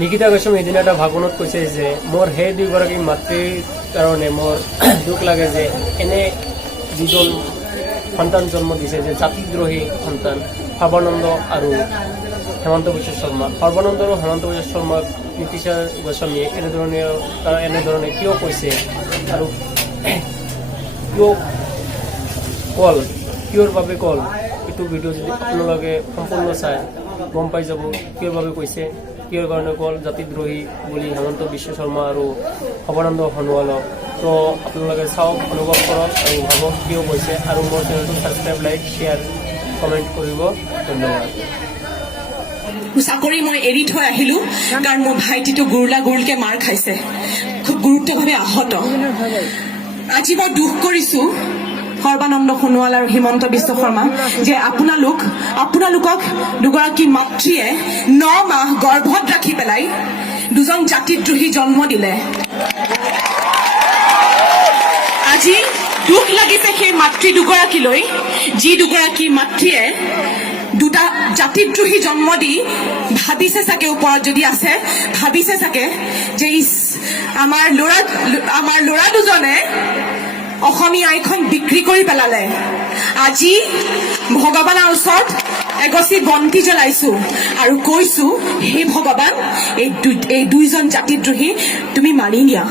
নিকিতা গোস্বামী এদিন এটা ভাগনত কৈছে যে মোৰ সেই দুগৰাকী মাতৃৰ কাৰণে মোৰ দুখ লাগে যে এনে যিজন সন্তান জন্ম দিছে যে জাতিদ্ৰোহী সন্তান সৰ্বানন্দ আৰু হেমন্ত বিশ্ব শৰ্মা। সৰ্বানন্দ আৰু হেমন্ত বিশ্ব শৰ্মাক নিকিতা গোস্বামীয়ে এনেধৰণে কিয় কৈছে আৰু কিয় কিয়ৰ বাবে কল এইটো ভিডিঅ' যদি আপোনালোকে সম্পূৰ্ণ চাই গম পাই যাব কিয়ৰ বাবে কৈছে, কিয়ৰ কাৰণে কল জাতিদ্ৰোহী বুলি হেমন্ত বিশ্ব শৰ্মা আৰু সৰ্বানন্দ সোণোৱালক। তো আপোনালোকে চাওক, অনুভৱ কৰক আৰু ভাবক কিয় কৈছে, আৰু মোৰ চেনেলটো ছাবস্ক্ৰাইব, লাইক, শ্বেয়াৰ, কমেণ্ট কৰিব। ধন্যবাদ। চাকৰি মই এৰি থৈ আহিলো কাৰণ মোৰ ভাইটিটো গুৰুকে মাৰ খাইছে, খুব গুৰুত্বভাৱে আহত। আজি মই দুখ কৰিছো সৰ্বানন্দ সোণোৱাল আৰু হিমন্ত বিশ্ব শৰ্মা যে আপোনালোকক দুগৰাকী মাতৃয়ে 9 মাহ গৰ্ভত ৰাখি পেলাই দুজন জাতিদ্ৰোহী জন্ম দিলে। আজি দুখ লাগিছে সেই মাতৃ দুগৰাকীলৈ, যি দুগৰাকী মাতৃয়ে দুটা জাতিদ্ৰোহী জন্ম দি ভাবিছে চাগে, ওপৰত যদি আছে ভাবিছে চাগে যে আমাৰ ল'ৰা দুজনে অসমীয়া আইখন বিক্ৰী কৰি পেলালে। আজি ভগৱানৰ ওচৰত এগছি বন্তি জ্বলাইছো আৰু কৈছো, হে ভগৱান, এই দুইজন জাতিদ্ৰোহী তুমি মাৰি নিয়া।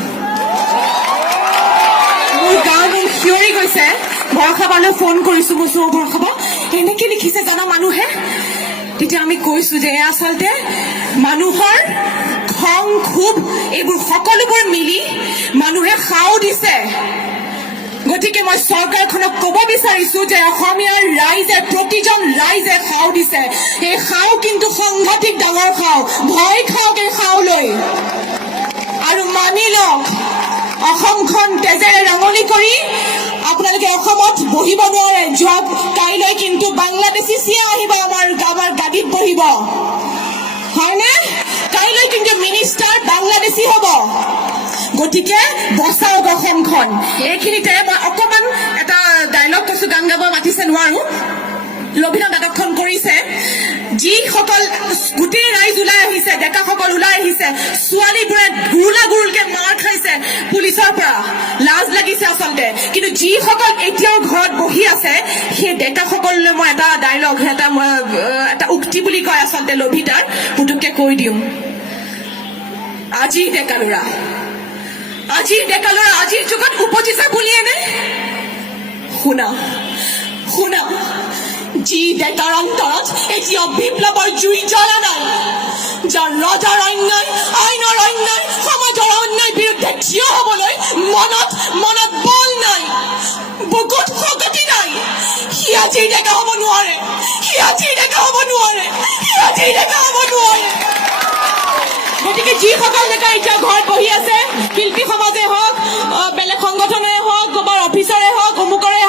মোৰ গাঁও মোৰ সিঁয়ৰি গৈছে। ভৰসাবালৈ ফোন কৰিছো, মই চৌ ভৰসাবা এনেকে লিখিছে জানা মানুহে। তেতিয়া আমি কৈছো যে আচলতে মানুহৰ খং ক্ষোভ এইবোৰ সকলোবোৰ মিলি মানুহে সাও দিছে। গতিকে মই চৰকাৰখনক ক'ব বিচাৰিছো যে অসমীয়াৰ ৰাইজে, প্ৰতিজন ৰাইজে সাও দিছে। এই সাও কিন্তু সাংঘাতিক ডাঙৰ সাও। ভয় খাওক এই সাওলৈ আৰু মানি লওক, অসমখন তেজেৰে ৰঙলি কৰি আপোনালোকে অসমত বহিব নোৱাৰে। কাইলৈ কিন্তু বাংলাদেশী চিয়া আহিব, আমাৰ গাদীত বহিব, হয়নে? কাইলৈ কিন্তু মিনিষ্টাৰ বাংলাদেশী হ'ব। গতিকে বচাওক অসমখন। এইখিনিতে মই অকমান এটা ডাইলগ কৈছো, গান গাব মাতিছে নোৱাৰো। লভিনা নাটকখন কৰিছে, যিসকল গোটেই ৰাইজ ওলাই আহিছে, ডেকাসকল ওলাই আহিছে, ছোৱালীবোৰে গুৰুলকে মাৰ খাইছে পুলিচৰ পৰা, লাজ লাগিছে আচলতে। কিন্তু যিসকল এতিয়াও ঘৰত বহি আছে সেই ডেকাসকললৈ মই এটা ডাইলগ, এটা উক্তি বুলি কয় আচলতে লভিতাৰ, পুতুককে কৈ দিওঁ। আজিৰ ডেকা ল'ৰা, আজিৰ যুগত উপজিছে বুলিয়ে নে? শুনা, যি ডেকাৰ অন্তৰত এতিয়া বিপ্লৱৰ জুই জ্বলা নাই, যাৰ ৰজাৰ অন্যায়, আইনৰ অন্যায়, সমাজৰ অন্যায় বিৰুদ্ধে থিয় হবলৈ মনত বল নাই, বুকুত শক্তি নাই, সি আজিৰ ডেকা হ'ব নোৱাৰে। গতিকে যিসকল ডেকা এতিয়া ঘৰত বহি আছে, শিল্পী সমাজে হওক, বেলেগ সংগঠনে হওক, ক'ৰবাৰ অফিচাৰে হওক, অমুকৰে